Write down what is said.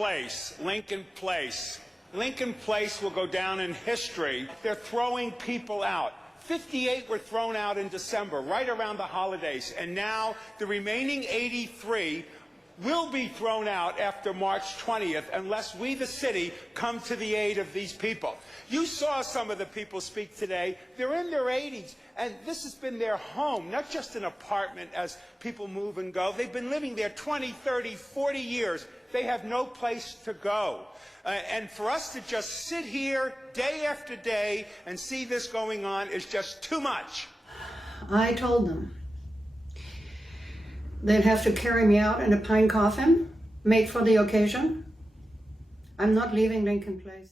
Place, Lincoln Place. Lincoln Place will go down in history. They're throwing people out. 58 were thrown out in December, right around the holidays, and now the remaining 83 will be thrown out after March 20th unless we, the city, come to the aid of these people. You saw some of the people speak today. They're in their 80s, and this has been their home, not just an apartment as people move and go. They've been living there 20, 30, 40 years. They have no place to go. And for us to just sit here day after day and see this going on is just too much. I told them they'd have to carry me out in a pine coffin made for the occasion. I'm not leaving Lincoln Place.